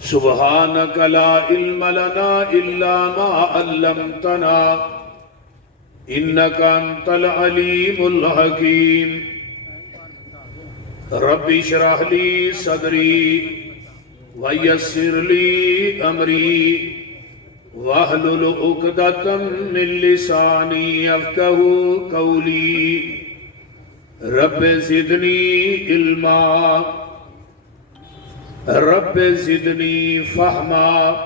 سبحانك لا علم لنا إلا ما علمتنا إنك أنت العليم الحكيم رب اشرح لي صدري ويسر لي أمري واحلل عقدة من لساني يفقهوا قولي رب زدني علما رب زدني فهما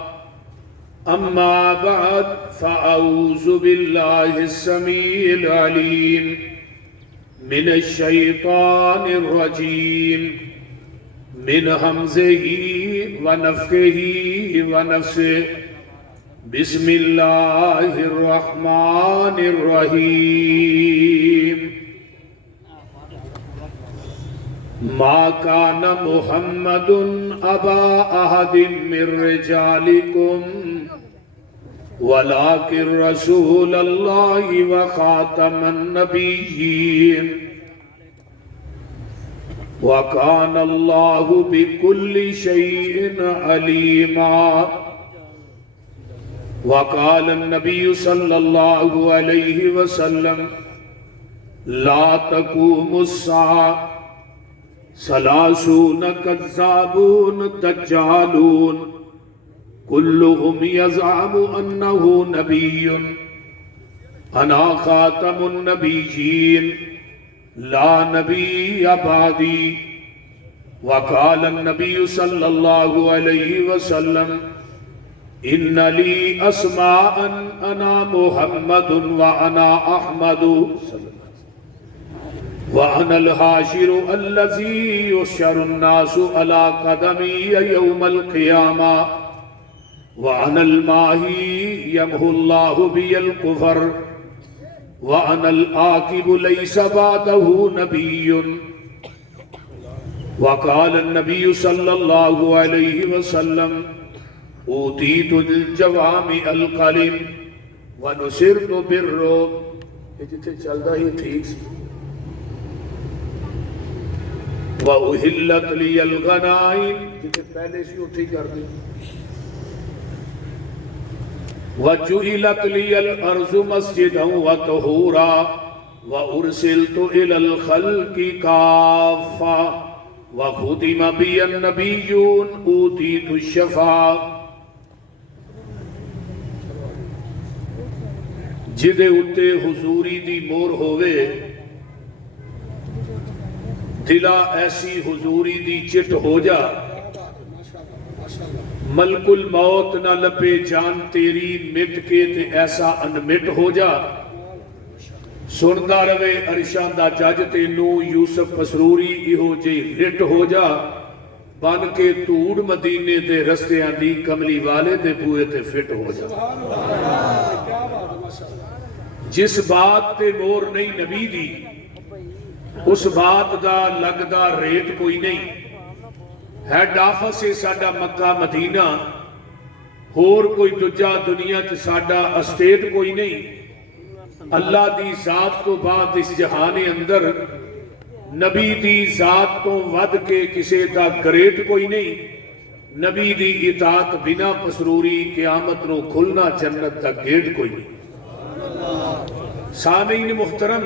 أما بعد فأعوذ بالله السميع العليم من الشيطان الرجيم من همزه ونفخه ونفسه بسم الله الرحمن الرحيم ما كان محمد أبا أحد من رجالكم ولكن رسول الله وخاتم النبيين وكان الله بكل شيء عليما وقال النبي صلى الله عليه وسلم لا تقوم الساعة ثلاثون كذابون دجالون كلهم يزعم أنه نبي أنا خاتم النبيين لا نبي بعدي وقال النبي صلى الله عليه وسلم إن لي أسماء أنا محمد وأنا أحمد وأنا الحاشر الذي يحشر الناس على قدمي يوم القيامة وأنا الماهي يمحو الله بي الكفر وأنا العاقب ليس بعده نبي وقال النبي صلى الله عليه وسلم أوتيت الجوامع الكلم ونصرت بالرعب جتھے چلدا ہی ٹھیک سی وَأُحِلَّتْ لِيَ الْغَنَائِمُ جتھے پہلے سی اٹھی کر دی وَجُعِلَتْ لِيَ الْأَرْضُ مَسْجِدًا وَطَهُورًا وَأُرْسِلْتُ إِلَى الْخَلْقِ كَافَّةً وَخُتِمَ بِيَ النَّبِيُّونَ أُوتِيتُ الشَّفَاعَةَ جدے اتے حضوری دی مور ہوئے دلا ایسی حضوری دی چٹ ہو جا ملک الموت نہ لپے جان تیری مٹ کے تے ایسا انمٹ ہو جا سندا روے عرشاں دا جج تینو یوسف مسروری ایہو جی رٹ ہو جا بن کے توڑ مدینے دے رستیاں دی کملی والے دے بوئے تے فٹ ہو جا جس بات تے مور نہیں نبی دی اس بات دا لگدا ریٹ کوئی نہیں ہیڈ آفس سے ساڈا مکہ مدینہ ہور کوئی دجا دنیا تے ساڈا اسٹیٹ کوئی نہیں اللہ دی ذات تو بعد اس جہان اندر نبی دی ذات تو ود کے کسے دا گریٹ کوئی نہیں نبی دی اطاعت بنا مسروری قیامت نو کھلنا جنت دا گیٹ کوئی نہیں سامعین محترم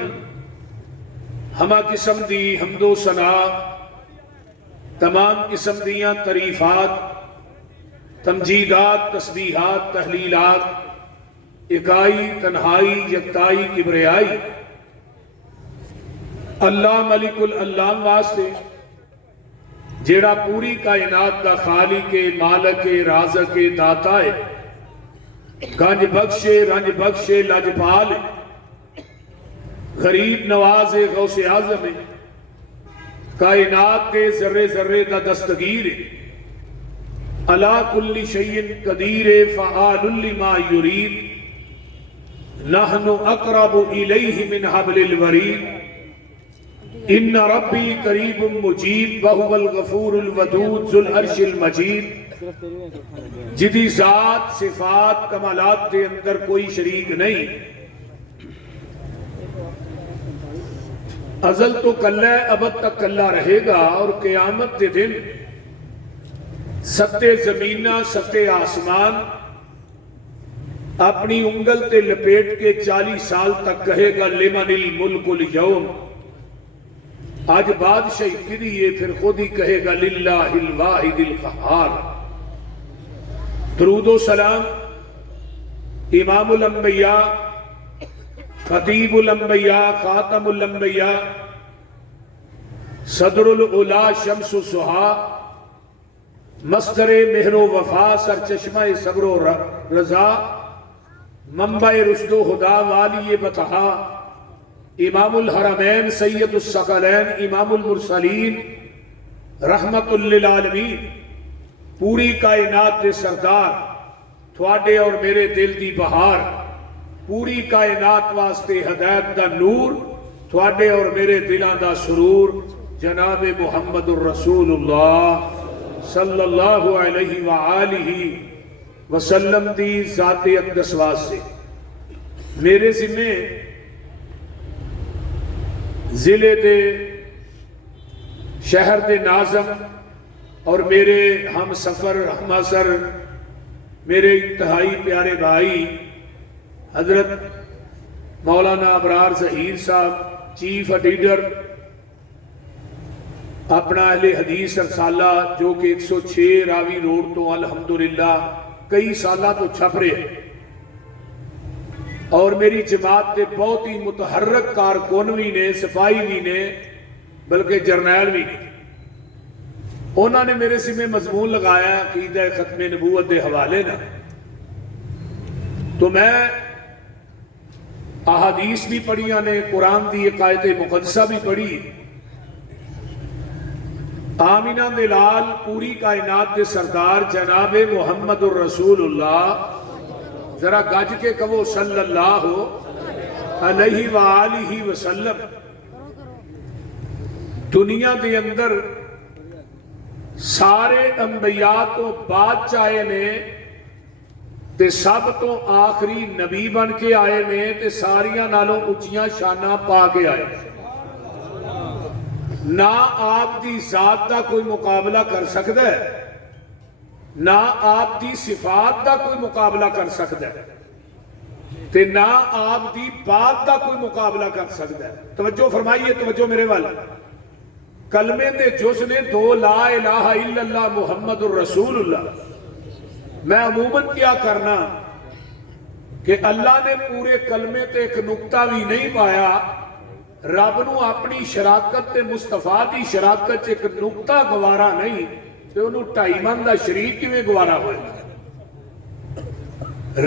ہما قسم دی حمد و ثنا تمام قسم دیاں تعریفات تمجیدات تسبیحات تحلیلات اکائی تنہائی یکتائی کبریائی اللہ ملک العلام واسطے جیڑا پوری کائنات دا خالق مالک رازق داتا ہے گنج بخشے رنج بخشے لجپال غریب نواز غوث اعظم کائنات کے ذرے ذرے دا دستگیر علا کل شیء قدیر فعال لما یرید نحن اقرب الیہ من حبل الورید ان ربی قریب مجیب وہو الغفور الودود ذو العرش المجید جدی ذات صفات کمالات کے اندر کوئی شریک نہیں ازل تو کلہ ابد تک کلہ رہے گا اور قیامت کے دن ستے زمیناں ستے آسمان اپنی انگل تے لپیٹ کے 40 سال تک کہے گا لمن الملک اليوم، آج بادشاہی کدی ہے، پھر خود ہی کہے گا للہ الواحد القہار۔ درود و سلام امام الانبیاء، خطیب الانبیاء، خاتم الانبیاء، صدر العلا، شمس السحا، مصدر مہر و وفا، سرچشمہ صبر و رضا، منبع رشد و ہدا، والی بطحا، امام الحرمین، سید الثقلین، امام المرسلین، رحمت للعالمین، پوری کائنات دے سردار، تھوڑے اور میرے دل دی بہار، پوری کائنات واسطے ہدایت دا نور، تھوڑے اور میرے دلان دا سرور، جناب محمد الرسول اللہ صلی اللہ علیہ وآلہ وسلم دی ذات اقدس واسطے میرے ذمہ ضلع دے شہر دے ناظم اور میرے ہم سفر ہم اثر میرے انتہائی پیارے بھائی حضرت مولانا ابرار ظہیر صاحب چیف ایڈیٹر اپنا اہل حدیث رسالہ جو کہ 106 راوی روڈ تو الحمدللہ کئی سالہ تو چھپ رہے، اور میری جماعت دے بہت ہی متحرک کارکن بھی نے، سپاہی بھی نے، بلکہ جرنیل بھی نے، انہوں نے میرے ذمہ مضمون لگایا عقیدہ ختم نبوت دے حوالے نا، تو میں احادیث بھی پڑھیاں نے، قرآن دی عقائد مقدسہ بھی پڑھی، آمینہ دلال پوری کائنات دے سردار جناب محمد الرسول اللہ، ذرا گج کے کہو صلی اللہ علیہ وآلہ وسلم، دنیا دے اندر سارے انبیاء تو بعد چاہے نے تے سب تو آخری نبی بن کے آئے نے تے ساریاں نالوں اچھیاں شانہ پا کے آئے، نہ آپ دی ذات دا کوئی مقابلہ کر سکتا ہے، نہ آپ دی صفات دا کوئی مقابلہ کر سکتا ہے، تے نہ آپ دی بات دا کوئی مقابلہ کر سکتا ہے۔ توجہ فرمائیے، توجہ میرے وال، کلمے دے جز نے 2 لا الہ الا اللہ محمد الرسول اللہ۔ میں عموماً کیا کرنا کہ اللہ نے پورے کلمے تے ایک نقطہ بھی نہیں پایا، رب نو اپنی شراکت تے مصطفیٰ دی شراکت ایک نقطہ گوارا نہیں تے انہوں 2.5 من دا شریک کی میں گوارا ہوئے۔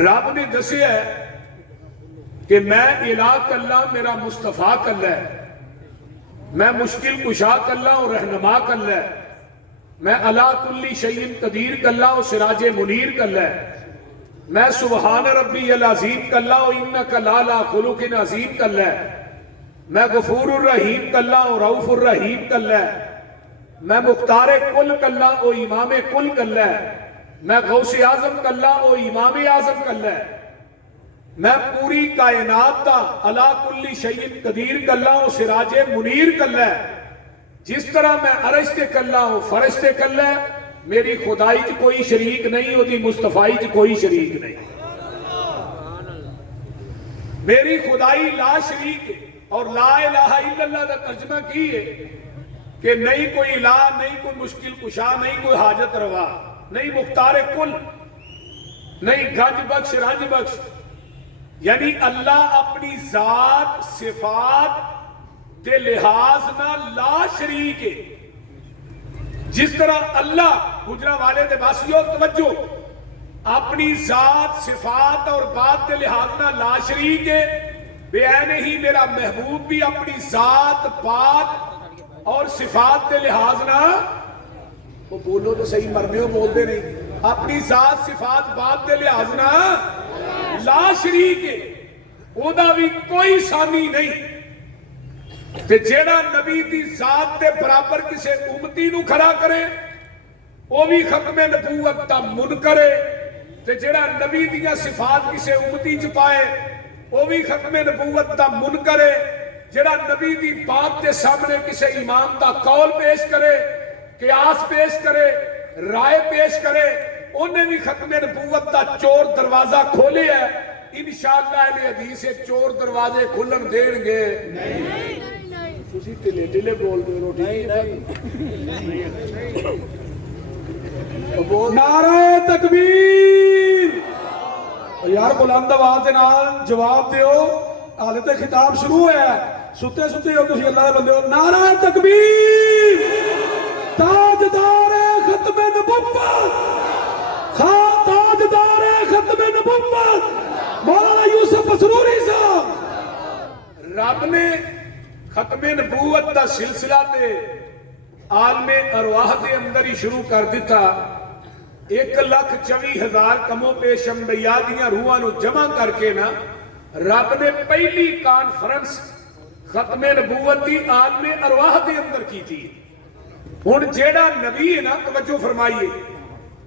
رب نے دسے ہے کہ میں الہ کلّا، میرا مصطفیٰ کلّا ہے، میں مشکل کشا کلّا اور رہنما کلّا ہے، میں علا کلی شیء قدیر کلّا اور سراج منیر کلّا ہے، میں سبحان ربی العظیم کلّا اور انک لعلی خلق عظیم کلّا ہے، میں غفور الرحیم کلّا اور رؤوف الرحیم کلّا ہے، میں مختار کل کلّا اور امام کل کلّا ہے، میں غوث اعظم کلّا اور امام اعظم کلّا ہے، میں پوری کائنات دا علا کلی شیء قدیر کلّا اور سراج منیر کلّا ہے۔ جس طرح میں عرش تے کلّا ہوں فرش تے کلّا ہے، میری خدائی چ کوئی شریک نہیں، وہ دی مصطفیٰ چ کوئی شریک نہیں، میری خدائی لا شریک ہے، اور لا الہ الا اللہ دا ترجمہ کی ہے کہ نہیں کوئی الہ، نہیں کوئی مشکل کشا، نہیں کوئی حاجت روا، نہیں مختار کل، نہیں گنج بخش رنج بخش، یعنی اللہ اپنی ذات صفات دے لحاظ نہ لا شریک ہے۔ جس طرح اللہ گجرہ والے دے باسیوں توجہ اپنی ذات صفات اور بات دے لحاظ نہ لا شریک ہے، بے عین ہی میرا محبوب بھی اپنی ذات بات اور صفات دے لحاظ نہ، وہ بولو تو صحیح، مرنے ہو بولتے نہیں، اپنی ذات صفات بات دے لحاظ نہ لا شریک ہے، او دا بھی کوئی ثانی نہیں، تے جیڑا نبی دی ذات دے برابر کسے امتی نو کھڑا کرے وہ بھی ختم نبوت دا منکر ہے، تے جیڑا نبی دیا صفات کسے امتی چ پائے وہ بھی ختم نبوت دا منکر ہے، جیڑا نبی دی بات دے سامنے کسے امام دا قول پیش کرے، قیاس پیش کرے، رائے پیش کرے انہیں بھی ختم نبوت دا چور دروازہ کھولے ہے انشاءاللہ اہل حدیث چور دروازے کھلن دین گے تسی ٹلے ٹلے بول دے روٹی نعرہ تکبیر یار بلند آواز دے نال جواب دیو حالے تے خطاب شروع ہے ستے ستے ہو تسی اللہ دے بندے ہو نعرہ تکبیر تاجدار ختم نبوت تاجدار ختم نبوت مولانا یوسف مسروری صاحب رب نے ختم نبوت دا سلسلہ تے عالم ارواح دے اندر ہی شروع کر دیتا 1,24,000 کموں پیش انبیاء دیاں روحاں نو جمع کر کے نا رب نے پہلی کانفرنس ختم نبوت دی عالم ارواح دے اندر کی تھی ہن جیڑا نبی ہے نا توجہ فرمائیے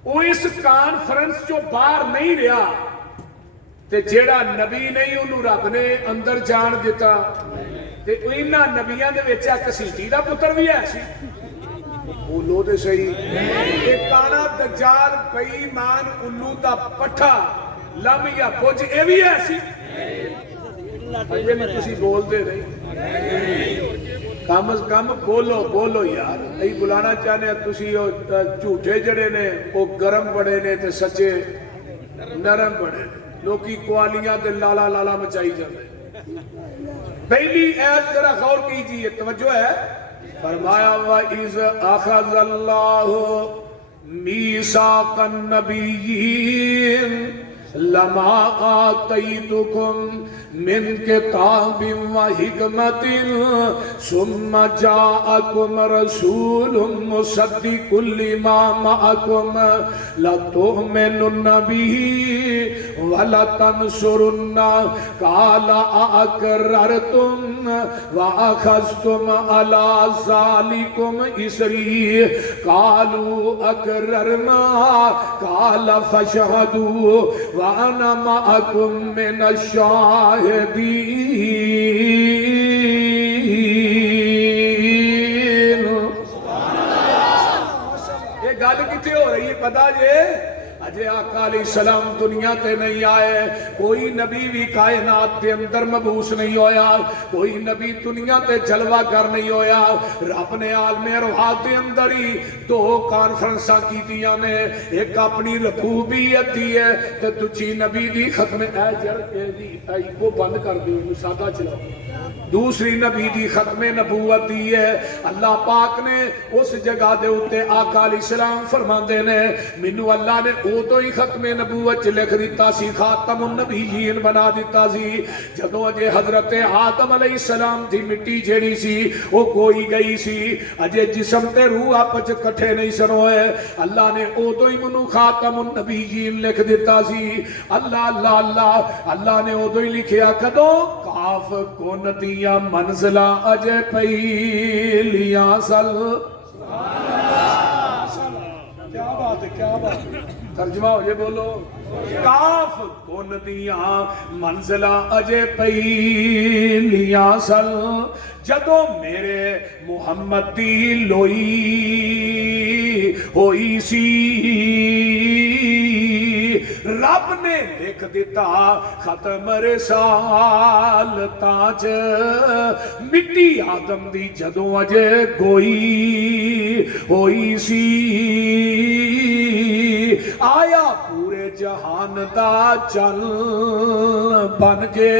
وہ اس کانفرنس چو باہر نہیں رہا تے جیڑا نبی نہیں انہوں رب نے اندر جان دیتا تے انہاں نبیاں دے وچ ایک کسیٹی دا پتر بھی ہے سی بولو تے صحیح ایک کانا دجال بے ایمان الو دا پٹھا لم یا پوج اے بھی ہے سی اجے میں تسی بول دے نہیں کم از کم بولو یار نہیں بلانا چاہنے تسی جھوٹے جڑے نے وہ گرم بڑے نے تے سچے نرم بڑے نے لوکی کوالیاں دے لالا لالا مچائی جاندے پہلی ایت ذرا غور کیجئے توجہ ہے فرمایا وَإِذْ أَخَذَ اللَّهُ مِيثَاقَ النَّبِيِّينَ لَمَا آتَيْتُكُم مِّن كِتَابٍ وَحِكْمَةٍ ثُمَّ جَاءَكُمْ رَسُولٌ مُصَدِّقٌ لِّمَا مَعَكُمْ لَتُؤْمِنُنَّ بِهِ وَلَتَنصُرُنَّهُ قَالَ أَأَقْرَرْتُمْ وَأَخَذْتُمْ عَلَى ذَلِكُمْ إِصْرِي قَالُوا أَقْرَرْنَا قَالَ فَاشْهَدُوا وَأَنَا مَعَكُمْ مِنَ الشَّاهِدِينَ یہ گل کتے ہو رہی ہے پتا جے اجے آقا علیہ السلام دنیا تے نہیں آئے کوئی نبی بھی کائنات کے اندر مبعوث نہیں ہویا کوئی نبی دنیا تے جلوہ گر نہیں ہویا رب نے عالم ارواح دے اندر ہی 2 کانفرنساں کیتیاں نے ایک اپنی ربوبیت دی ہے تے دوجی نبی دی ختم کو بند کر دیو سادہ چلاؤ دوسری نبی دی ختم نبوت دی ہے اللہ پاک نے اس جگہ دے ہوتے آقا علیہ السلام فرماندے نے منو اللہ نے او تو ہی ختم نبوت لکھ دیتا سی خاتم النبیین بنا دیتا سی جدوں اجے حضرت آدم علیہ السلام دی مٹی جیڑی سی وہ کوئی گئی سی اجے جسم تے روح آپچ کٹھے نہیں سن ہوئے اللہ نے او تو ہی منو خاتم النبیین لکھ دیتا سی اللہ اللہ اللہ اللہ نے او تو ہی لکھیا کدوں کاف کون دیا منزلہ اجے پہلیاں سل کیا بات ہے کیا بات ہے ترجمہ ہو جائے بولو کاف کون دیا منزلہ اجے پہلیاں سل جدوں میرے محمد دی لوئی ہوئی سی رب نے لکھ دیتا ختم رسالتاں چ مٹی آدم دی جدوں اجے گوئی ہوئی سی آیا پورے جہان دا چل بن کے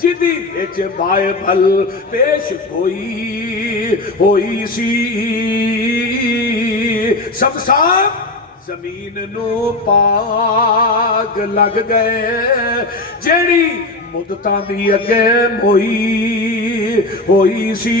جدی وچ بائبل پیش ہوئی سی سمسار زمین نو پاگ لگ گئے جیڑی مدتاں دی اگے ہوئی سی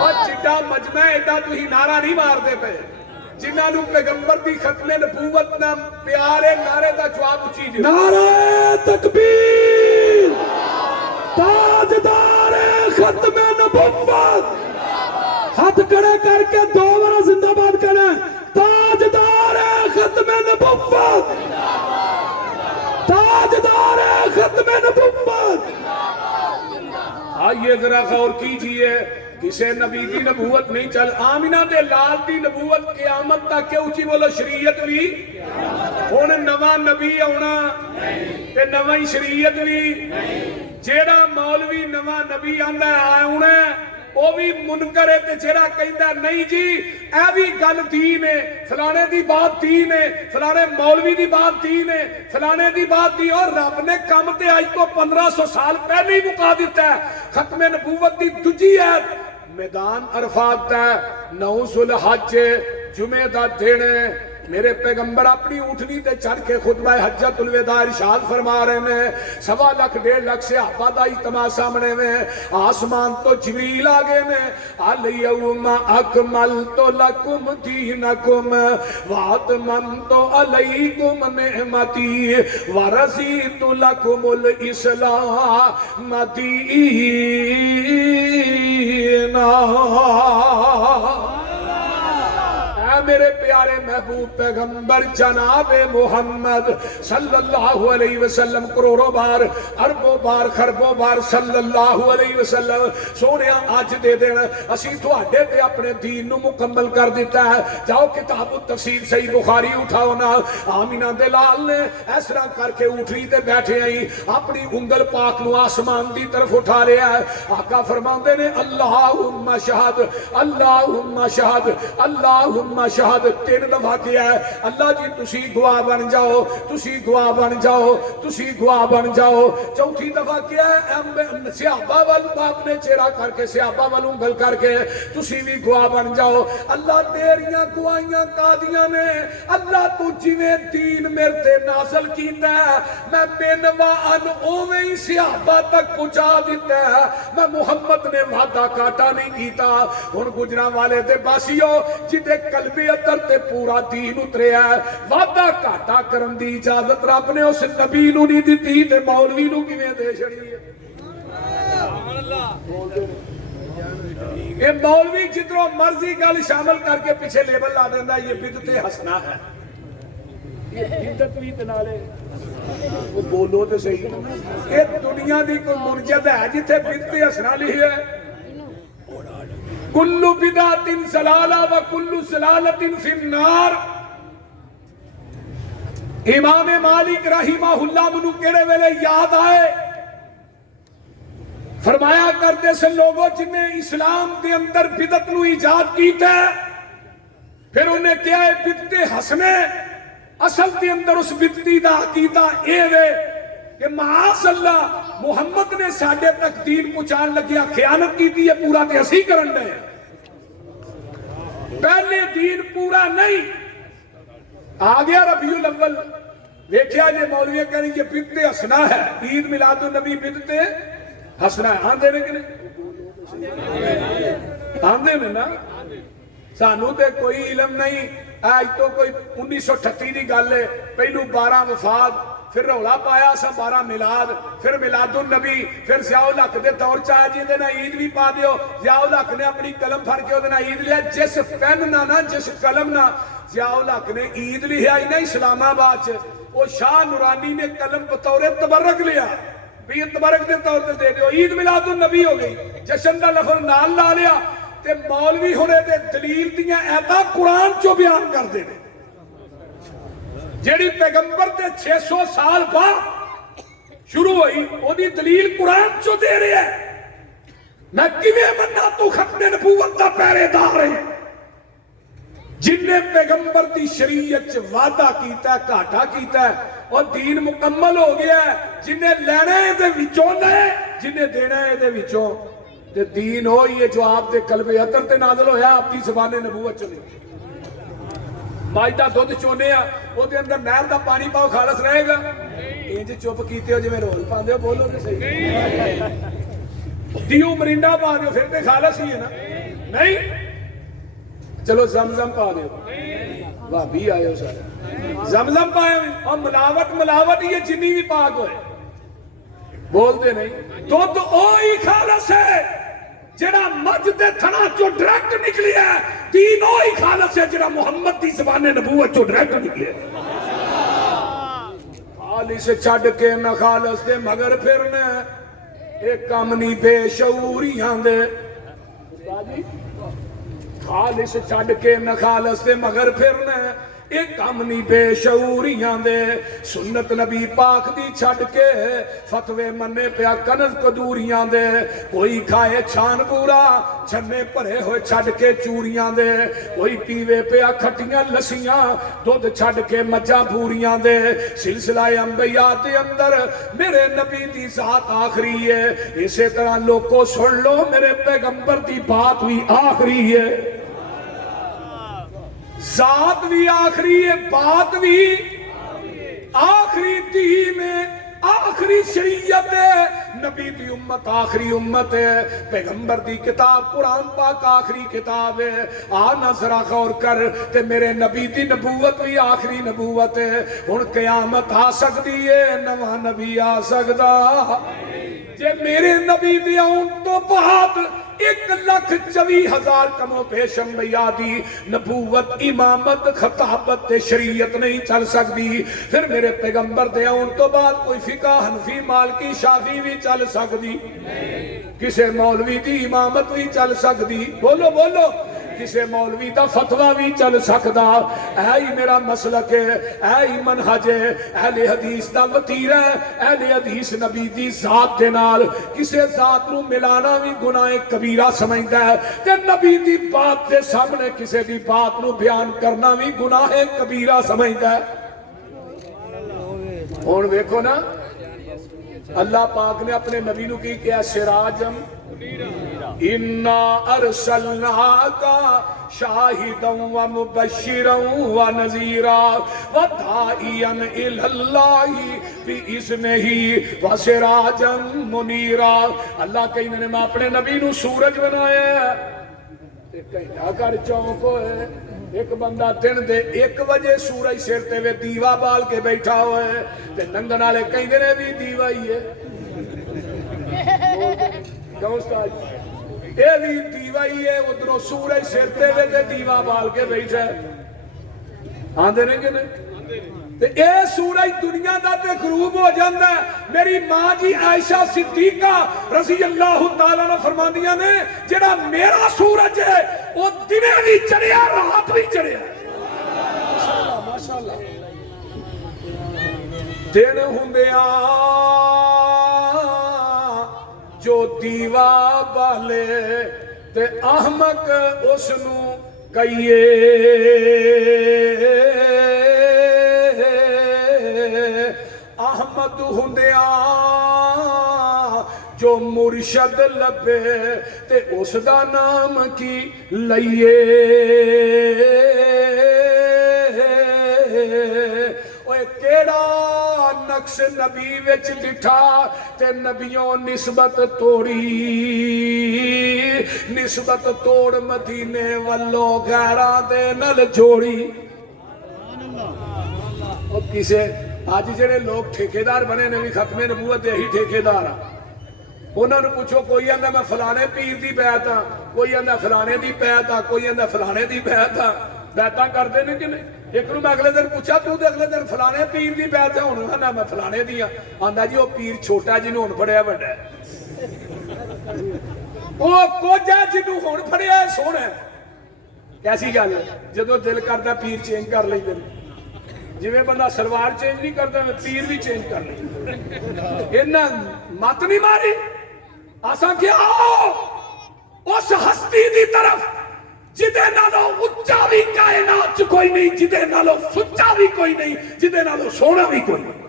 اور جڈا مجمع ایڈا تسی نعرہ نہیں مار دے پے جنہاں نو پیغمبر دی ختم نبوت نہ پیارے نعرے دا جواب اچھی جو نعرہ تکبیر تاجدار ختم نبوت ہاتھ کھڑے کر کے دو بار زندہ باد کریں تاجدار ختم نبوت تاجدار ختم نبوت آئیے ذرا غور کیجئے کسے نبی دی نبوت نہیں چل آمینہ دے لال دی نبوت قیامت تک کے اچھی بولو شریعت بھی ہونے نواں نبی ہونا تے نواں شریعت بھی جیڑا مولوی نواں نبی آندہ آئے ہونے وہ بھی منکر ہے تے جیڑا کہندہ نہیں جی اے بھی گل دین ہے فلانے دی بات دین ہے فلانے مولوی دی بات دین ہے فلانے دی بات دی اور رب نے کام تے آج کو 1500 سال پہلے ہی مکا دیتا ہے ختم نبوت دی دجی ہے میدان عرفات ہے 9 ذوالحج جمعہ دا دن میرے پیغمبر اپنی اٹھنی تے چڑھ کے خطبہ حجت الوداع ارشاد فرما رہے ہیں 1.25 لاکھ 1.5 لاکھ سے آباد اجتماع سامنے میں آسمان تو جبریل آگے میں الیوم اکملت لکم دینکم واتممت علیکم نعمتی ورضیت لکم الاسلام دینا میرے پیارے محبوب پیغمبر جناب محمد صلی اللہ علیہ وسلم کروڑوں بار اربوں بار خربوں بار صلی اللہ علیہ وسلم سونے آج دے دینا اسی تو آڈے تے اپنے دین نو مکمل کر دیتا ہے جاؤ کتاب التفسیر صحیح بخاری اٹھاؤ نا آمینہ دلال نے اس طرح کر کے اٹھری تے بیٹھے آئی اپنی انگل پاک نو آسمان دی طرف اٹھا لیا ہے آقا فرماندے نے اللہم شہد اللہم شہد اللہم شہاد 3 دفعہ کیا ہے اللہ جی تسی گواہ بن جاؤ تسی گواہ بن جاؤ تسی گواہ بن جاؤ 4تھی دفعہ کیا ہے صحابہ والوں باپ نے چہرہ کر کے صحابہ والوں گل کر کے تسی بھی گواہ بن جاؤ اللہ تیریاں گواہیاں قادیاں نے اللہ تو جویں دین میرے تے نازل کیتا ہے میں بینوا ان اوویں ہی صحابہ تک پہنچا دیتا ہے میں محمد نے وعدہ کاٹا نہیں کیتا ہن گجراں والے تے باسیو جدے قلبی اندر تے پورا دین اترے ہے وعدہ کاٹا کرن دی اجازت رب نے اس نبی نو نہیں دیتی تے مولوی نو کیویں دے چھڑی ہے یہ مولوی جتنوں مرضی گل شامل کر کے پیچھے لیبل لا دیندا یہ بدعت حسنہ ہے یہ بدعت بھی تنالے وہ بولو تے صحیح یہ دنیا دی کوئی منجد ہے جتھے بدعت حسنہ لکھی ہے کل بدعت ضلالہ و کل ضلالۃ فی النار امام مالک رحمہ اللہ منو کیڑے ویلے یاد آئے فرمایا کرتے سے لوگوں جن نے اسلام کے اندر بدعت نو ایجاد کیتا ہے پھر انہیں کیا ہے بدعت حسنے اصل کے اندر اس بدعتی دا عقیدہ اے وے کہ معاذ اللہ محمد نے ساڈے تک دین پہنچان لگیا خیانت کی تھی ہے پورا تے اسی کرن دے پہلے دین پورا نہیں آ گیا ربیع الاول دیکھیا یہ مولوی کہہ رہی یہ بدعت حسنہ ہے عید میلاد النبی بدعت حسنہ ہے آندے نے کہ نہیں آندے نے نا سانو تے کوئی علم نہیں آج تو کوئی 1938 دی گل ہے پہلو 12 وفات پھر رولا پایا سا 12 میلاد پھر میلاد النبی پھر ضیاء الحق دے دور چاہے جی دینا عید بھی پا دیو ضیاء الحق نے اپنی قلم پھڑ کے دینا عید لیا جس پین نہ جس قلم نہ ضیاء الحق نے عید لیا ہی نا اسلام آباد وہ شاہ نورانی نے قلم بطور تبرک لیا بھی تبرک دے طور دے دیو عید میلاد النبی ہو گئی جشن دا لفظ نال لا لیا تے مولوی ہونے دے دلیل دیاں ایتا قرآن چو بیان کر دے جیڑی پیغمبر تے 600 سال بعد شروع ہوئی وہ دی دلیل قرآن چو دے رہے ہیں میں کیویں مننا تو ختم نبوت دا پہرے دار ہے جن نے پیغمبر دی شریعت چ وعدہ کیتا ہے گھاٹا کیتا ہے اور دین مکمل ہو گیا ہے جن نے لینا ہے دے وچوں لے جن نے دینا ہے دے وچوں تے دین ہو یہ جو آپ دے قلب اطہر تے نازل ہویا آپ دی زبان نبوت چلے ماجدہ دودھ چونے ہیں وہ دے اندر نہر دا پانی پاؤ خالص رہے گا انج چپ کیتے ہو جو میں رول پاندے ہو بولو تے صحیح دیو مرینڈا پا دیو پھر تے خالص ہی ہے نا نہیں چلو زمزم پا دو بھابی آئے ہو سارے زمزم پائے اور ملاوٹ یہ جنی بھی پاک ہوئے بولتے نہیں دودھ اوہی خالص ہے جڑا مجھ دے تھنا چو ڈائریکٹ نکلی ہے دین اوہی خالص ہے جڑا محمد دی زبان نبوت چو ڈائریکٹ نکلی ہے خالص چھڑ کے نہ خالص دے مگر پھرنے ایک کم نہیں بے شعوریاں دے خالص چھڑ کے نہ خالص دے مگر پھرنے ایک کم نہیں بے شعوریاں دے سنت نبی پاک دی چھڑ کے فتوے منے پیا کنز قدوریاں دے کوئی کھائے چھان پورا چھنے پرے ہوئے چھڑ کے چوریاں دے کوئی پیوے پیا کھٹیاں لسیاں دودھ چھڑ کے مجھا بھوریاں دے سلسلہ انبیاء دے اندر میرے نبی دی ذات آخری ہے اسی طرح لوگوں سن لو میرے پیغمبر دی بات بھی آخری ہے ذات بھی آخری ہے بات بھی آخری دین ہے آخری شریعت ہے نبی دی امت آخری امت ہے پیغمبر دی کتاب قرآن پاک آخری کتاب ہے آنا ذرا غور کر تے میرے نبی دی نبوت بھی آخری نبوت ہے ان قیامت آ سکتی ہے نواں نبی آ سکتا جے میرے نبی دی آن تو بہت 1,24,000 کموں پیش انبیاء دی نبوت امامت خطابت شریعت نہیں چل سکتی پھر میرے پیغمبر دے ان تو بعد کوئی فقہ حنفی مالکی شافی بھی چل سکتی کسے مولوی دی امامت بھی چل سکتی بولو بولو کسے مولوی دا فتوہ بھی چل سکتا اے میرا مسلک ہے اے منہج ہے اہل حدیث دا وطیر ہے اہل حدیث نبی دی ذات دے نال کسے ذات نو ملانا بھی گناہ کبیرہ سمجھتا ہے کہ نبی دی بات دے سامنے کسے دی بات نو بیان کرنا بھی گناہ کبیرہ سمجھتا ہے اور دیکھو نا اللہ پاک نے اپنے نبی نو کی کیا سراجم اِنَّا أَرْسَلْنَاكَ شَاهِدًا وَمُبَشِّرًا وَنَذِيرًا وَدَاعِيًا إِلَى اللَّهِ بِإِذْنِهِ وَسِرَاجًا مُنِيرًا اللہ کہیں نے میں اپنے نبی نو سورج بنایا ہے کہیں کر چونک ہوئے ایک بندہ دن دے 1 بجے سورج سرتے ہوئے دیوا بال کے بیٹھا ہوئے تے ننگن والے کہیں نے بھی دیوا ہی ہے کیوں استاد اے بھی دیوا ہی ہے ادھروں سورج سرتے ہوئے تے دیوا بال کے بیٹھا ہے آندے نہیں کہ نہیں اے سورج دنیا دا تے غروب ہو جاندہ ہے میری ماں جی عائشہ صدیقہ رضی اللہ تعالیٰ نے فرماندیاں نے جڑا میرا سورج ہے وہ دنے بھی چڑھیا رات بھی چڑھیا ماشاءاللہ دن ہوندیاں جو دیوا بالے تے احمق اس نو کئیے احمد ہوندیاں جو مرشد لبے تے اس دا نام کی لئیے اوے کیڑا نقص نبی وچ ڈٹھا تے نبیوں نسبت توڑی نسبت توڑ مدینے والو غیرہ دے نل جوڑی اور کسے آج جڑے لوگ ٹھیکیدار بنے نے بھی ختم نبوت یہی ٹھیکیدار انہوں نے پوچھو کوئی آندہ میں فلانے پیر دی بیعت ہاں کوئی آندہ فلانے دی بیعت ہاں کوئی آندہ فلانے دی بیعت ہاں بیعتاں کر دینے کہ نہیں ایک نو میں اگلے دن پوچھا تو دے اگلے دن فلانے پیر دی بیعت ہے انہوں نے میں فلانے دی ہاں آندہ جی وہ پیر چھوٹا جنہوں نے پڑھیا بڑھا ہے وہ کچھ ہے جنہوں نے پڑھیا ہے سونا ہے کیسی گل ہے جدو دل کرتا پیر چینج کر لیں دن جویں بندہ سلوار چینج نہیں کرتا میں پیر بھی چینج کر لیں انہاں مت نہیں ماری آسان کیا آؤ اس ہستی دی طرف جدے نالو اچھا بھی کائنات کوئی نہیں جدے نالو سچا بھی کوئی نہیں جدے نالو سونا بھی کوئی نہیں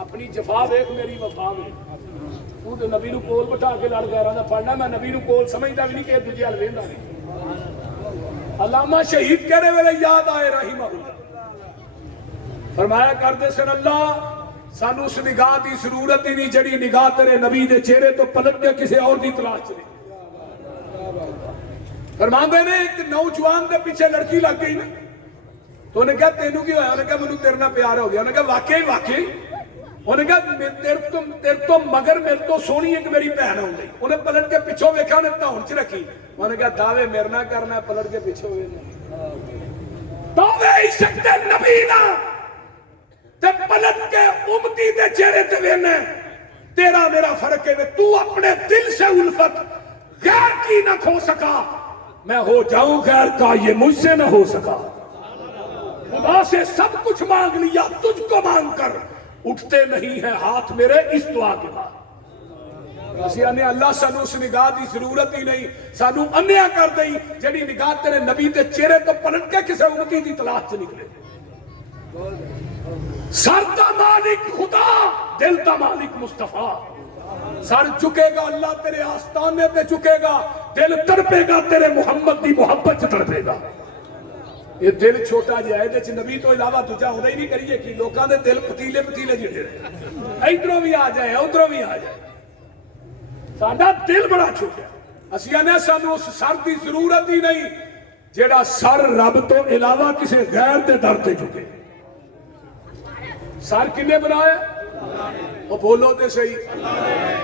اپنی جفا دیکھ میری وفا میں تو نبی نو کول بٹھا کے لڑ گیا رہا پڑھنا میں نبی نو کول سمجھتا بھی نہیں کہ دجھے الویندہ نہیں علامہ شہید کہنے والے یاد آئے رحمہ اللہ فرمایا کرتے سن اللہ سانو اس نگاہ دی ضرورت ہی نہیں جڑی نگاہ تیرے نبی دے چہرے تو پلٹ کے کسی اور دی تلاش چلے فرماندے نے ایک نوجوان دے پیچھے لڑکی لگ گئی نا تو انہیں کہا تینوں کی ہویا؟ انہیں کہا منو تیرے نال پیار ہو گیا. انہیں کہا واقعی انہیں کہا تیرے تو مگر میرے تو سونی ایک میری بہن ہو گئی. انہیں پلٹ کے پیچھوں ویکھا انہیں دھون چ رکھی. انہیں کہا دعوے میرے نال کرنا پلٹ کے پیچھے ہوئے دعوے عشق دے نبی نا تے پلٹ کے امتی دے چہرے تے وینے. تیرا میرا فرق ہے تو اپنے دل سے الفت غیر کی نہ کھو سکا میں ہو جاؤں غیر کا یہ مجھ سے نہ ہو سکا. خدا سے سب کچھ مانگ لیا تجھ کو مانگ کر اٹھتے نہیں ہیں ہاتھ میرے اس دعا کے بعد. اسی آنے اللہ سانو اس نگاہ دی ضرورت ہی نہیں سانو انیا کر دئی جڑی نگاہ تیرے نبی دے چہرے تو پلٹ کے کسے امتی دی تلاش چ نکلے. سر دا مالک خدا دل دا مالک مصطفیٰ. سر جھکے گا اللہ تیرے آستانے پہ جھکے گا دل تڑپے گا تیرے محمد دی محبت چ تڑپے گا. یہ دل چھوٹا جہا ہے نبی تو علاوہ دوجا ہونا ہی نہیں کریے کہ لوگاں دے دل پتیلے پتیلے جڑے رہے ادھروں بھی آ جائے ادھروں بھی آ جائے. ساڈا دل بڑا چھوٹا ہے. اسی نے سانو اس سر دی ضرورت ہی نہیں جیڑا سر رب تو علاوہ کسی غیر دے در تے جھکے. سر کنے بنایا وہ بولو تے صحیح.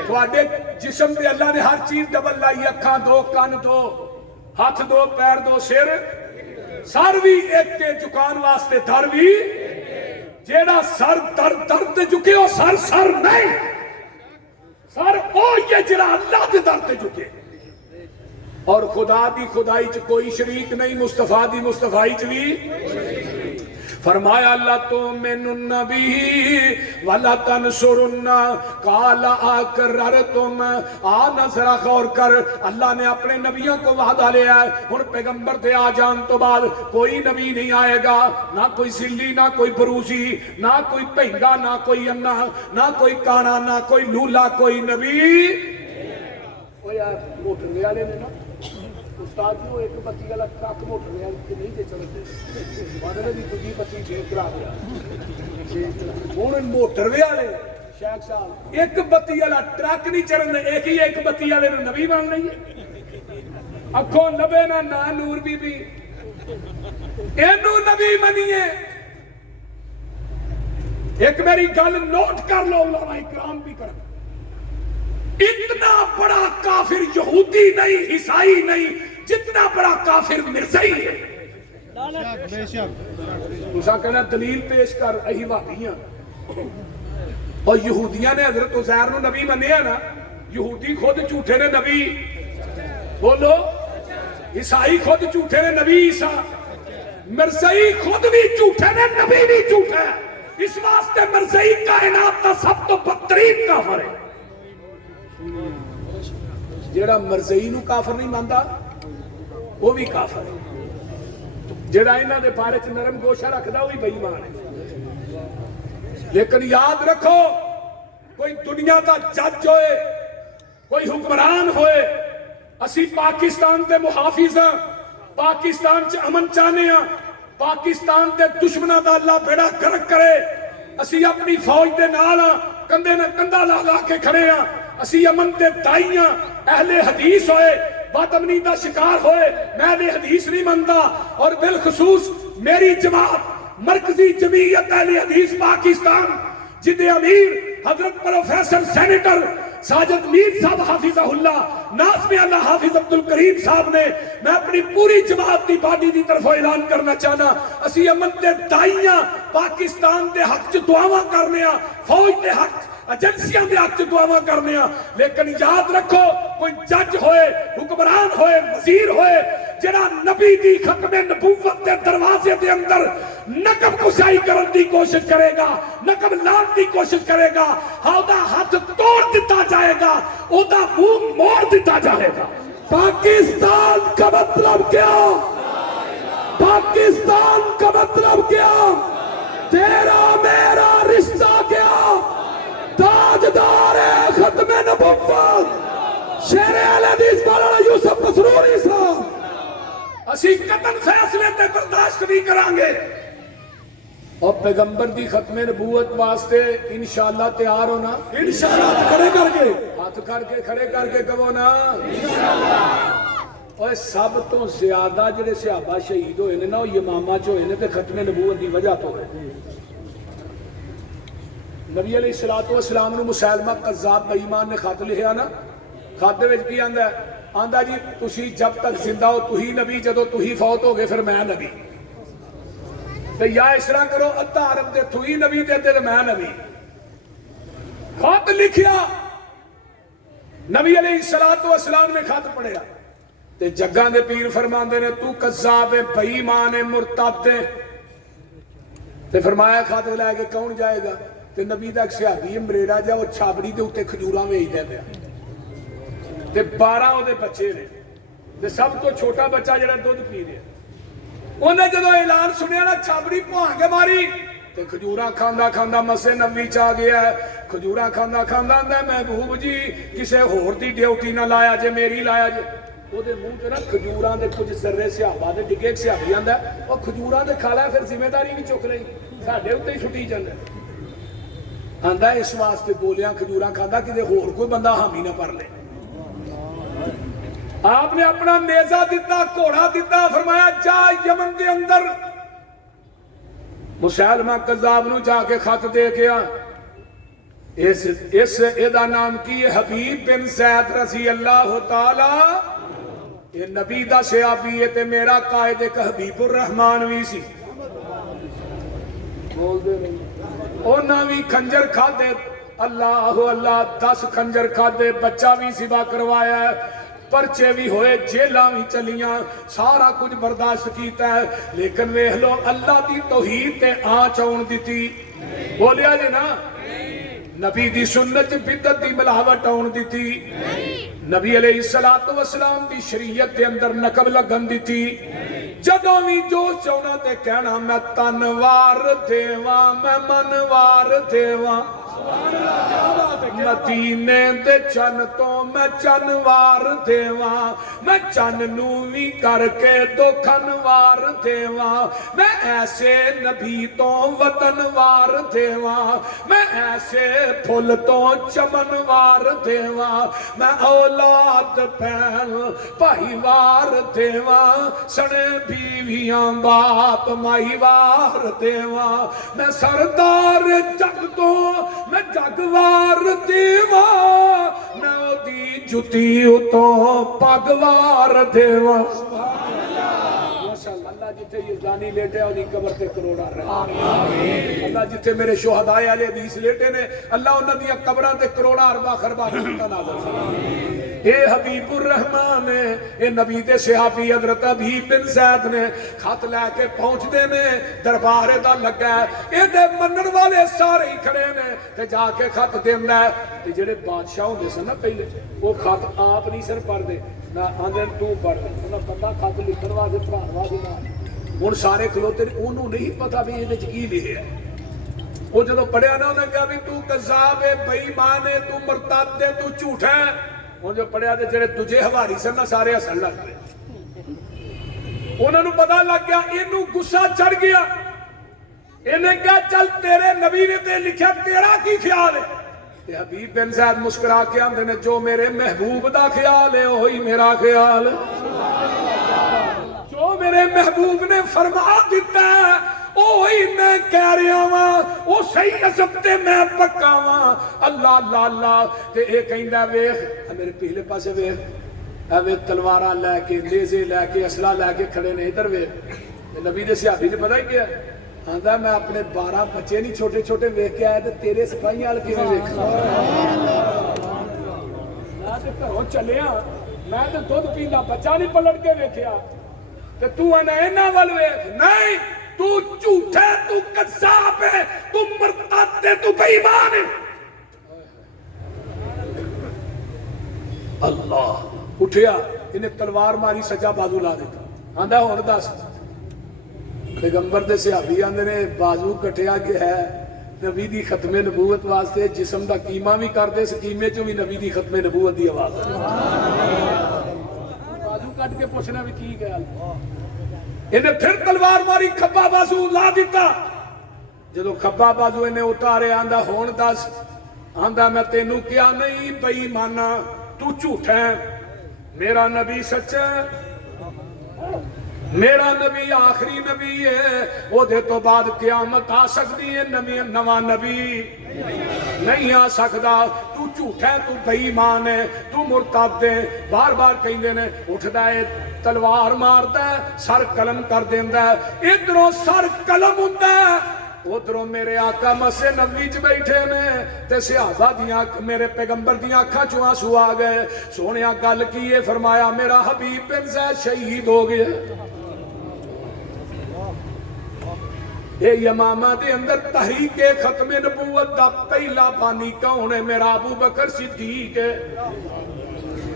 تواڈے جسم تے اللہ نے ہر چیز ڈبل لائی اکھاں دو کان دو ہاتھ دو پیر دو سر سر بھی ایک کے جھکان واسطے در بھی جیڑا سر در تے جھکے وہ سر نہیں سر او یہ جڑا اللہ دے در تے جھکے. اور خدا دی خدائی چ کوئی شریک نہیں مصطفیٰ دی مصطفائی چ بھی. فرمایا اللہ تؤمنوا النبی ولا تنصروا قال اقررتم. آ ذرا غور کر اللہ نے اپنے نبیوں کو وعدہ لیا ہے ہن پیغمبر دے آ جان تو بعد کوئی نبی نہیں آئے گا نہ کوئی ذلی نہ کوئی بروزی نہ کوئی پہنگا نہ کوئی انا نہ کوئی کانا نہ کوئی لولا کوئی نبی. او یار موٹر والے نے نا استاد جو ایک بتی والا ٹرک موٹر والے نہیں دے چلتے مادر دی دوجی بتی چینج کرا دیا ہن موٹر والے شیخ صاحب ایک بتی والا ٹرک نہیں چلن ایک ہی ایک بتی والے نو نبی مان لئیے. اکھوں نبے نہ نور بی بی اینو نبی منیے. ایک میری گل نوٹ کر لو علماء کرام بھی کر اتنا بڑا کافر یہودی نہیں عیسائی نہیں جتنا بڑا کافر مرزائی ہے. اسا کہنا دلیل پیش کر اہی وحدیاں اور یہودیاں نے حضرت عزیر نو نبی منیا نا. یہودی خود جھوٹے نے نبی بولو عیسائی خود جھوٹے نے نبی عیسیٰ مرزائی خود بھی جھوٹے نے نبی بھی جھوٹا ہے. اس واسطے مرزائی کائنات کا سب تو بدترین کافر ہے. جیڑا مرزائی نو کافر نہیں ماندا وہ بھی کافر ہے. جیڑا انہاں دے بارے چ نرم گوشہ رکھدا وہ بھی بے ایمان ہے. لیکن یاد رکھو کوئی دنیا دا جج ہوئے کوئی حکمران ہوئے اسی پاکستان دے محافظ ہاں پاکستان چ امن چاہنے ہاں پاکستان دے دشمناں دا اللہ بیڑا گرک کرے. اسی اپنی فوج دے نال ہاں کندھے نال کندھا لا کے کھڑے ہاں. اسی امن دے دائیاں اہل حدیث ہوئے بد امنی دا شکار ہوئے میں اہل حدیث نہیں منتا. اور بالخصوص میری جماعت مرکزی جمعیت اہل حدیث پاکستان جدے امیر حضرت پروفیسر سینیٹر ساجد میر صاحب حافظہ اللہ ناظم اللہ حافظ عبدالکریم صاحب نے میں اپنی پوری جماعت دی باڈی دی طرف اعلان کرنا چاہنا اسی امن دے دائیاں پاکستان دے حق چ دعاواں کرنے ہاں فوج دے حق ایجنسیاں دے حق چ دعاواں کرنے ہاں. لیکن یاد رکھو کوئی جج ہوئے حکمران ہوئے وزیر ہوئے جڑا نبی دی ختم نبوت دے دروازے دے اندر نقب کشائی کرن دی کوشش کرے گا نقب لان دی کوشش کرے گا دا ہاتھ توڑ دیتا جائے گا او دا منہ موڑ دیتا جائے گا. پاکستان کا مطلب کیا پاکستان کا مطلب کیا تیرا میرا رشتہ کیا تاجدار ختم نبوت شیر اہل حدیث مولانا یوسف مسروری صاحب اسی قتل فیصلے تے برداشت نہیں کریں گے اور پیغمبر دی ختم نبوت واسطے انشاءاللہ تیار ہونا انشاءاللہ کھڑے کر کے ہاتھ کر کے کھڑے کر کے کہو نا انشاءاللہ اور سب تو زیادہ جڑے صحابہ شہید ہوئے نے نا وہ یمامہ چ ہوئے نے تے ختم نبوت دی وجہ تو ہوئے. نبی علیہ الصلوۃ والسلام نو مسیلمہ کذاب بے ایمان نے خط لکھیا نا. خط دے وچ کی آندا ہے؟ آندا جی تسی جب تک زندہ ہو تہی نبی، جدو تہی فوت ہو گئے پھر میں نبی. تے یا اس طرح کرو ادھا عرب دے تہی نبی تے ادھے میں نبی. خط لکھیا نبی علیہ الصلوۃ والسلام نے خط پڑھیا تے جگاں دے پیر فرماندے نے تو کذاب ہے، بے ایمان ہے، مرتد ہے. تے فرمایا خط لے کے کون جائے گا؟ تے نبی دا ایک صحابی مریڑا جا وہ چھابڑی دے اوتے کھجوراں ویچدا پیا تے 12 او دے بچے نے تے سب تو چھوٹا بچہ جڑا دودھ پی رہا. انہیں جدو اعلان سنیا نا چھابڑی بھان کے ماری تے کھجوراں کھاندا کھاندا مسجد نبوی چ آ گیا. کھجوراں کھاندا کھاندا آندا محبوب جی کسے ہور دی ڈیوٹی نہ لایا جے، میری لایا جے. وہ دے منہ تے نا کھجوراں دے کچھ ذرے صحابہ دے ڈگے. ایک صحابی آندا او کھجوراں دے کھا لیا پھر ذمہ داری بھی چک لئی، ساڈے اوتے ہی چھٹی جاندا. آندا اس واسطے بولیاں کھجوراں کھاندا کتے ہور کوئی بندہ حامی نہ پر لے. آپ نے اپنا نیزہ دیتا، گھوڑا دیتا، فرمایا جا یمن دے اندر مسیلمہ کذاب نو جا کے خط دے گیا. اس دا نام کی حبیب بن زید رضی اللہ تعالی. یہ نبی دا صحابی ہے تے میرا قائد ایک حبیب الرحمان بھی سی. بول دے نہیں انہاں بھی خنجر کھا دے، اللہ اللہ 10 خنجر کھا دے، بچہ بھی ذبح کروایا ہے، پرچے بھی ہوئے، جیلاں بھی چلیاں، سارا کچھ برداشت کیتا ہے. لیکن ویکھ لو اللہ دی توحید تے آنچ آن دتی. بولیا جی نا نبی دی سنت بدعت دی ملاوٹ آن دتی. نبی علیہ الصلوۃ والسلام دی شریعت دے اندر نقب لگن دتی. جدوں بھی جو چاہنا تے کہنا میں تنوار دیواں، میں منوار دیواں، مدینے دے چن تو میں چنوار دیواں، میں چن نو وی کر کے دو کھنوار دیواں، میں ایسے نبی تو وطنوار دیواں، میں ایسے پھل تو چمنوار دیواں، میں اولاد پہن بھائی وار دیواں، سنے بیویاں باپ مائی وار دیواں، میں سردار جگ تو میں جگوار دیواں، میں او دی جتی اتوں پگوار دیواں. اللہ جتے یہ زانی لیٹے ہیں انہی قبر تے کروڑا رہے. اللہ جتے میرے شہداء علیہ حدیث لیٹے نے اللہ انہاں دیا قبراں تے کروڑا اربا خربا رحمتاں نازل فرمائے. اے حبیب الرحمان نے اے نبی دے صحابی حضرت حبیب بن زید نے خط لے کے پہنچ دے نے دربار دا لگا ہے. اے دے منن والے سارے ہی کھڑے نے تے جا کے خط دیندا ہے. تے جڑے بادشاہ ہوندے سن نا پہلے وہ خط آپ نہیں سر پڑھ دے نہ آندن تو پڑھ دے. انہاں پتہ خط لکھن واسطے پڑھان واسطے نہ ہن سارے کھلوتے انہوں نہیں پتہ بھی یہ کی لکھیا ہے. وہ جدو پڑھیا نا انہیں کہا بھی تو کذاب ہے، بے ایمان ہے، تو مرتد ہے، تو جھوٹا ہے. وہ جو پڑھیا تے جڑے تجھے ہواری سن نہ سارے ہسن لگ گئے. انہوں نے پتہ لگ گیا اینو غصہ چڑھ گیا. انہیں کہا چل تیرے نبی نے تے لکھیا تیرا کی خیال ہے؟ تے حبیب بن زید مسکرا کے آندے نے جو میرے محبوب دا خیال ہے وہی میرا خیال ہے. جو میرے محبوب نے فرما دیتا ہے وہی میں کہہ رہا ہاں، وہ صحیح عزب تے میں پکا ہاں. اللہ اللہ اللہ تے اے کہندا ویکھ میرے پہلے پاسے ویکھ اے تلواراں لے کے نیزے لے کے اسلحہ لے کے کھڑے نے. ادھر ویکھ نبی دے صحابی نے پتہ کیا آندا میں اپنے 12 بچے نہیں چھوٹے چھوٹے ویکھ کے آیا تے تیرے سپاہیاں ال کیویں ویکھاں؟ میں تے گھروں چلیا میں تے دودھ پیندا بچہ نہیں پلٹ کے ویکھیا تے تو انہاں ول ویکھ. نہیں تو جھوٹا ہے، تو کذاب ہے، تو مرتد ہے، تو بے ایمان ہے. اللہ اٹھیا انہیں تلوار ماری سجا بازو لا دیتا. آندا ہن دس پیغمبر دے صحابی آندے نے بازو کٹیا کہ ہے نبی دی ختم نبوت واسطے جسم دا قیمہ بھی کر دے سکیمے چوں بھی نبی دی ختم نبوت دی آواز بازو کٹ کے پوچھنا بھی کی گیا. انہیں پھر تلوار ماری کھبا بازو لا دیتا. جدو کھبا بازو انہیں اتارے آندا ہون دس. آندا میں تینوں کیا نہیں بے ایمانا تو جھوٹا ہے، میرا نبی سچا ہے. میرا نبی آخری نبی ہے، وہ دے تو بعد قیامت آ سکتی ہے، نواں نبی نہیں آ سکتا۔ تو جھوٹا ہے، تو بے ایمان ہے، تو مرتد ہے، بار بار کہندے نے اٹھدا ہے تلوار ماردا ہے، سر قلم کر دیندا ہے، ادھروں سر قلم ہوندا ہے، ادھروں میرے آقا مسجد نبوی چ بیٹھے نے تے صحابہ دیاں میرے پیغمبر دیاں اکھاں چوں آنسو آ گئے۔ سونیا گل کی ہے، فرمایا میرا حبیب بن زید شہید ہو گیا۔ اے یمامہ دے اندر تحریک ختم نبوت دا پہلا بانی کون ہے؟ میرا ابو بکر صدیق ہے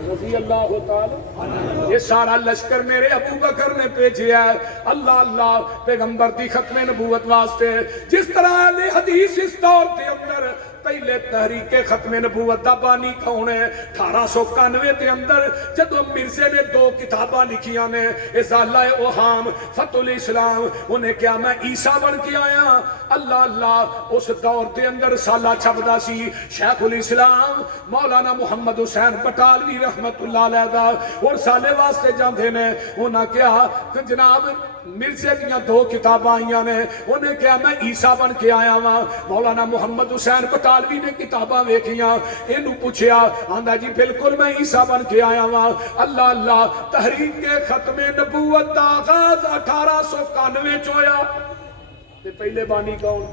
رضی اللہ تعالی۔ یہ سارا لشکر میرے ابو بکر نے بھیجیا ہے، اللہ اللہ پیغمبر دی ختم نبوت واسطے۔ جس طرح اہل حدیث اس دور دے اندر پہلے تحریک ختم نبوت دا بانی کون ہے؟ 1891 دے اندر جدو مرزے نے 2 کتاباں لکھیاں نے، ازالہ اوہام، فتح الاسلام، انہیں کیا میں عیسیٰ بن کے آیا؟ اللہ اللہ، اس دور دے اندر سالہ چھپدا سی شیخ الاسلام مولانا محمد حسین بٹالوی رحمت اللہ علیہ دا، اور سالے واسطے جاندے نے، انہاں کیا کہ جناب مرزے دیاں 2 کتاباں آئیاں نے، انہیں کیا میں عیسیٰ بن کے آیا ہاں۔ مولانا محمد حسین بٹالوی نے کتاباں ویکھیاں، اینو پوچھیا، آندا جی بالکل میں عیسیٰ بن کے آیا ہاں۔ اللہ اللہ، تحریک ختم نبوت دا آغاز 1891 چ ہویا تے پہلے بانی کون؟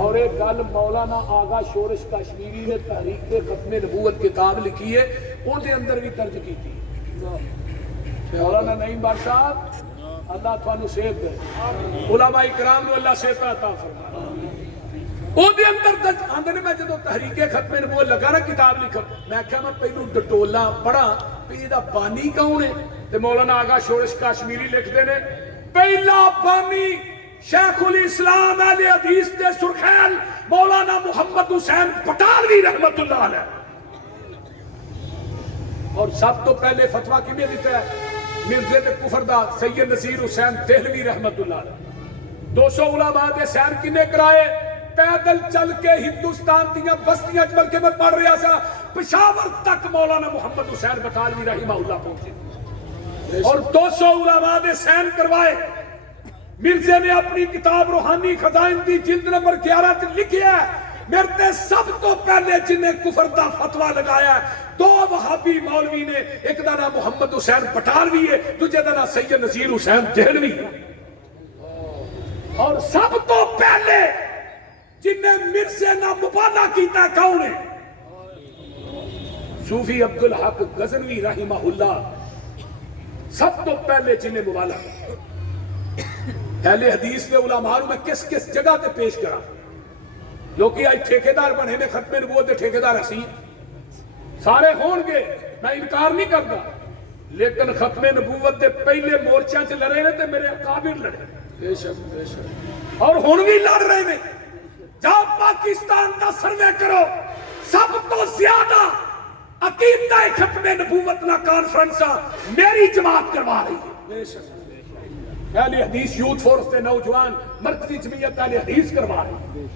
اور ایک گل مولانا آغا شورش کشمیری نے تحریک ختم نبوت کتاب لکھی ہے، وہ دے اندر بھی درج کی تھی۔ مولانا نعیم بٹ صاحب اللہ تھانو صحت دے، علماء اکرام نو اللہ صحت عطا فرمائے۔ او دے اندر درج آندے نے، میں جدو تحریک ختم نبوت لگا نا کتاب لکھن، میں کہا میں پہلو ڈٹولا پڑھا پہ دا بانی کون ہے؟ تے مولانا آغا شورش کشمیری لکھ دے نے، پہلا بانی شیخ الاسلام اہل حدیث دے سرخیل مولانا محمد حسین بٹالوی رحمت اللہ علیہ۔ اور سب تو پہلے فتویٰ کنے دیتا ہے؟ مرزے دے کفر دا سید نذیر حسین دہلوی رحمت اللہ علیہ۔ 200 علماء دے سیر کنے کرائے؟ پیدل چل کے ہندوستان دیاں بستیاں بلکہ میں پڑھ رہا سا پشاور تک مولانا محمد حسین بٹالوی رحمہ اللہ پہنچے، اور 200 علماء دے سین کروائے۔ مرزے نے اپنی کتاب روحانی خزائن دی جلد نمبر 11 تے لکھیا ہے، میرے تے سب تو پہلے جنہیں کفر دا فتویٰ لگایا ہے 2 وہابی مولوی نے، ایک دا نام محمد حسین بٹالوی ہے، دوسرے دا نام سید نذیر حسین دہلوی ہے۔ اور سب تو پہلے جنہیں مرزے نہ مبالغہ کیتا کون ہے؟ صوفی عبدالحق غزنوی رحمہ اللہ، سب تو پہلے جنہیں مبالغہ۔ اہل حدیث کے علماء میں کس کس جگہ تے پیش کرا، جو کہ آج ٹھیکیدار بنے نے ختم نبوت دے ٹھیکیدار اسی سارے ہون گے، میں انکار نہیں کرتا، لیکن ختم نبوت دے پہلے مورچہ چ لڑے نے تے میرے اکابر لڑے، بے شک بے شک، اور ہن بھی لڑ رہے نے۔ جاؤ پاکستان دا سروے کرو، سب تو زیادہ عقیدہ ختم نبوت نا کانفرنسا میری جماعت کروا رہی ہے، بے شک۔ اہل حدیث یوتھ فورس دے نوجوان مرکزی جمعیت اہل حدیث کروا رہے،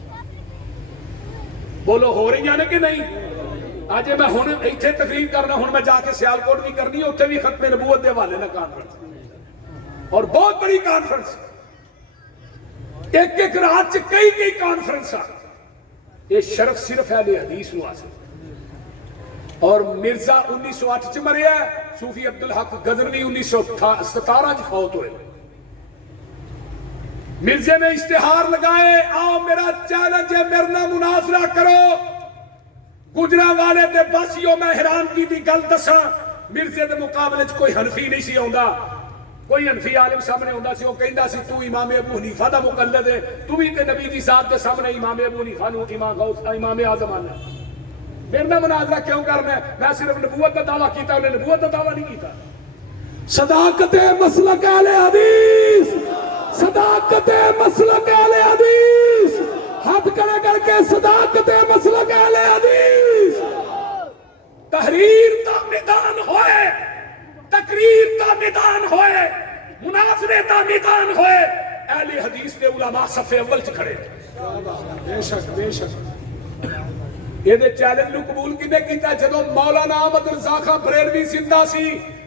بولو ہو رہی ہیں کہ نہیں؟ آج میں ہن ایتھے تقریر کرنا، ہن میں جا کے سیالکوٹ بھی کرنی ہے، اتنے بھی ختم نبوت دے والے نا کانفرنس، اور بہت بڑی کانفرنس، ایک ایک رات چ کئی کانفرنس، یہ شرف صرف اہل حدیث نو حاصل۔ اور مرزا 1908 چ مریا ہے، صوفی عبدالحق غزنوی 1917 چ فوت ہوئے۔ مرزے نے اشتہار لگائے، آؤ میرا چیلنج ہے، میرے نال مناظرہ کرو۔ گجرا والے دے باسیوں میں حیران کی دی گل دساں، مرزے دے مقابلے چ کوئی حنفی نہیں سی آوندا، کوئی حنفی عالم سامنے آوندا سی، وہ کہندا سی تو امام ابو حنیفہ دا مقلد ہے، تو بھی تے نبی دی ذات دے سامنے امام ابو حنیفہ نو امام غوث امام اعظم آنا، میرے نال مناظرہ کیوں کرنا ہے؟ میں صرف نبوت دا دعویٰ کیتا، انہیں نبوت دا دعویٰ نہیں کیتا۔ صداقت مسلک اہل حدیث، صداقت مسلک اہل حدیث، ہاتھ کھڑا کر کے صداقت مسلک اہل حدیث۔ تحریر دا میدان ہوئے، تقریر دا میدان ہوئے، مناظرے دا میدان ہوئے، اہل حدیث دے علماء صف اول چ کھڑے۔ بے شک بے شک۔ یہ چیلنج نو قبول کنے کیتا؟ جدو مولانا احمد رضا خان بریلوی زندہ سی،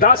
10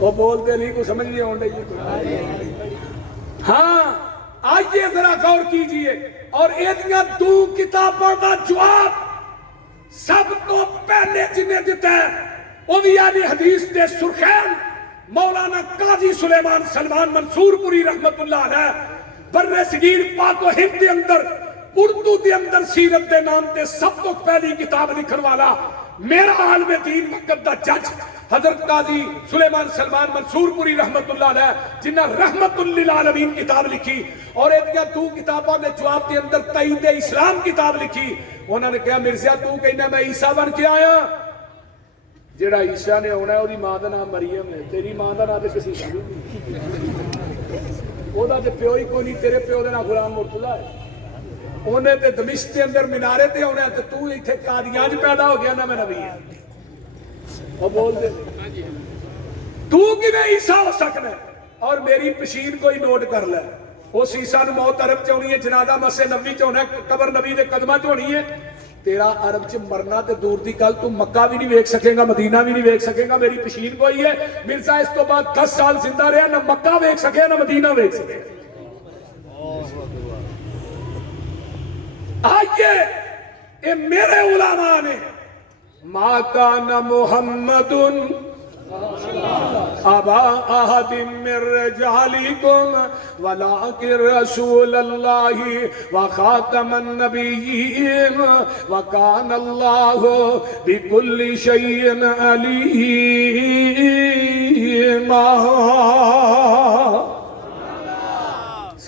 وہ بولتے نہیں، کو سمجھ نہیں آن رہی۔ ہاں آئیے ذرا غور کیجئے، اور ایدیاں دو کتابوں کا جواب سب تو پہلے جنہیں دیتا ہے وہ بھی یعنی حدیث دے سرخین مولانا قاضی سلیمان سلمان منصور پوری رحمت اللہ علیہ برِ صغیر پاک و ہند دے اندر اردو دے اندر سیرت دے نام دے سب تو پہلی کتاب لکھن والا میرا عالم دین وقت دا جج حضرت قاضی سلیمان سلمان منصور پوری رحمت اللہ علیہ جنہ رحمت للعالمین کتاب لکھی، اور ایدیاں دو کتابوں نے جواب دے اندر تائید اسلام کتاب لکھی۔ انہوں نے کہا مرزا تو کہنا میں عیسیٰ بن کے آیا، جڑا عیسیٰ نے ہونا ہے وہی ماں دا نام مریم ہے، تیری ماں دا نام تے کسی وہ دا تے پیو ہی کوئی نہیں، تیرے پیو دا نام غلام مرتضیٰ ہے، انہیں تے دمشق کے اندر منارے تے ہونا ہے، تو ایتھے قادیان پیدا ہو گیا نا میں نبی ہے۔ وہ بول دے تو کیویں عیسیٰ ہو سکنا ہے؟ اور میری پشین کوئی نوٹ کر لے، اس عیسیٰ نو موت عرب چ ہونی ہے، جنازہ مسجد نبوی چ ہونا ہے، قبر نبی دے قدماں چ ہونی ہے، تیرا عرب چ مرنا تے دور دی گل، تو مکہ بھی نہیں ویکھ سکے گا، مدینہ بھی نہیں ویکھ سکے گا، میری پشین کوئی ہے۔ مرزا اس تو بعد 10 سال زندہ رہا، نہ مکہ ویکھ سکے نہ مدینہ ویکھ سکے۔ آئیے اے میرے علماء نے ما کان محمد ابا احد من رجالکم ولکن رسول اللہ وخاتم النبیین وکان اللہ بکل شیء علیما۔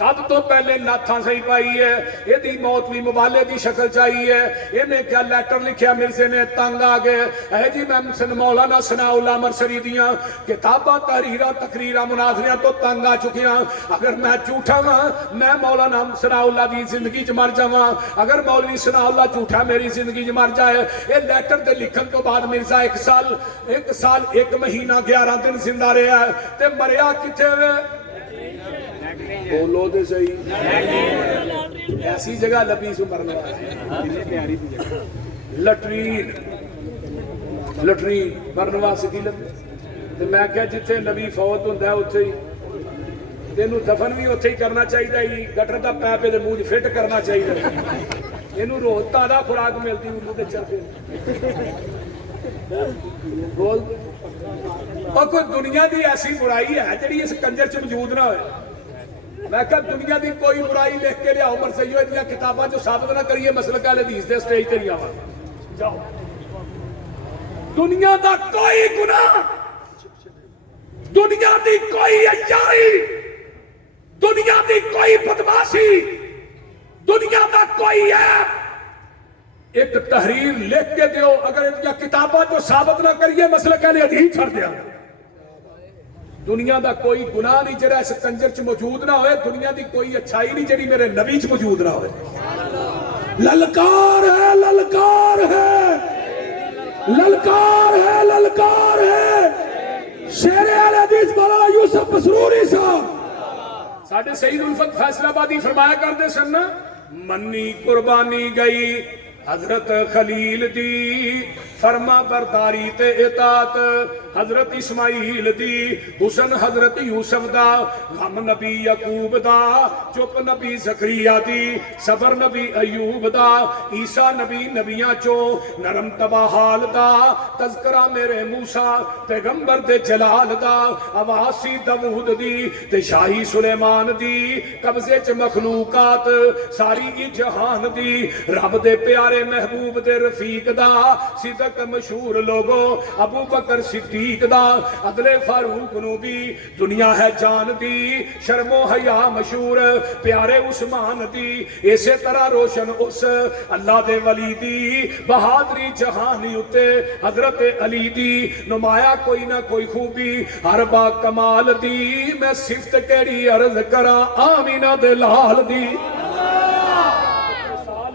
سب تو پہلے ناتھاں صحیح پائی ہے، یہ دی موت بھی مبالغے دی شکل چاہیے، انہیں کیا لیٹر لکھیا مرزے نے تنگ آگے، اے جی میں مولانا ثناء اللہ مرسری دیاں کتابہ تحریرہ تقریرہ مناظریاں تو تنگ آ چکیاں، اگر میں جھوٹا ہاں میں مولانا ثناء اللہ دی زندگی چ مر جاواں، اگر مولوی ثناء اللہ جھوٹا میری زندگی چ مر جائے۔ یہ لیٹر دے لکھن تو بعد مرزا ایک سال 1 مہینہ 11 دن زندہ رہا ہے، تے مریا کتھے ہوئے؟ بولو دے صحیح، ایسی جگہ لبی سو مرنے لٹرین مرنے واسطے کی لبی، تو میں کہا جتھے نبی فوت ہوندہ ہے اتھے ہی تینوں دفن بھی اتھے ہی کرنا چاہیے، گٹر دا پیپے دے منہ فٹ کرنا چاہیے، اینوں روز تازہ خوراک ملتی اردو دے چلتے بول۔ اور کوئی دنیا دی ایسی برائی ہے جڑی اس کنجر چ موجود نہ ہوئے؟ میں کہا دنیا دی کوئی برائی لکھ کے لیا عمر سیو اتنی کتاباں جو ثابت نہ کریے مسلک اہل حدیث دے سٹیج تے نہیں آواں۔ جاؤ دنیا دا کوئی گناہ، دنیا دی کوئی عیاری، دنیا دی کوئی بدماشی، دنیا دا کوئی عیب ایک تحریر لکھ کے دیو، اگر اتنی کتاباں جو ثابت نہ کریے مسلک اہل حدیث چھڑ دیا۔ دنیا دا کوئی گناہ نہیں جڑا اس کنجر چ موجود نہ ہوئے، دنیا دی کوئی اچھائی نہیں جڑی میرے نبی چ موجود نہ ہوئے۔ للکار ہے للکار ہے للکار ہے للکار ہے، شیر اہل حدیث مولانا یوسف مسروری صاحب ساڈے سید الفت فیصل آبادی فرمایا کرتے سن، منی قربانی گئی حضرت خلیل دی، فرما برداری تے اطاعت حضرت اسماعیل دی، حسن حضرت یوسف دا، غم نبی یعقوب دا، چپ نبی زکریا دی، صبر نبی ایوب دا، عیسیٰ نبی نبیاں چو، نرم تبا حال دا، تذکرہ میرے موسیٰ پیغمبر دے جلال دا، عواسی داود دی تے شاہی سلیمان دی، قبضے چ مخلوقات ساری ای جہان دی، رب دے پیارے محبوب دے رفیق دا، صدق مشہور لوگو ابو بکر صدیق دا، عدل فاروق نو بھی دنیا ہے جان دی، شرم و حیا مشہور پیارے عثمان دی، اسی طرح روشن اس اللہ دے ولی دی، بہادری جہانی اتے حضرت علی دی، نمایا کوئی نہ کوئی خوبی ہر با کمال دی، میں صفت کیڑی عرض کرا آمینہ دے لال دی، سال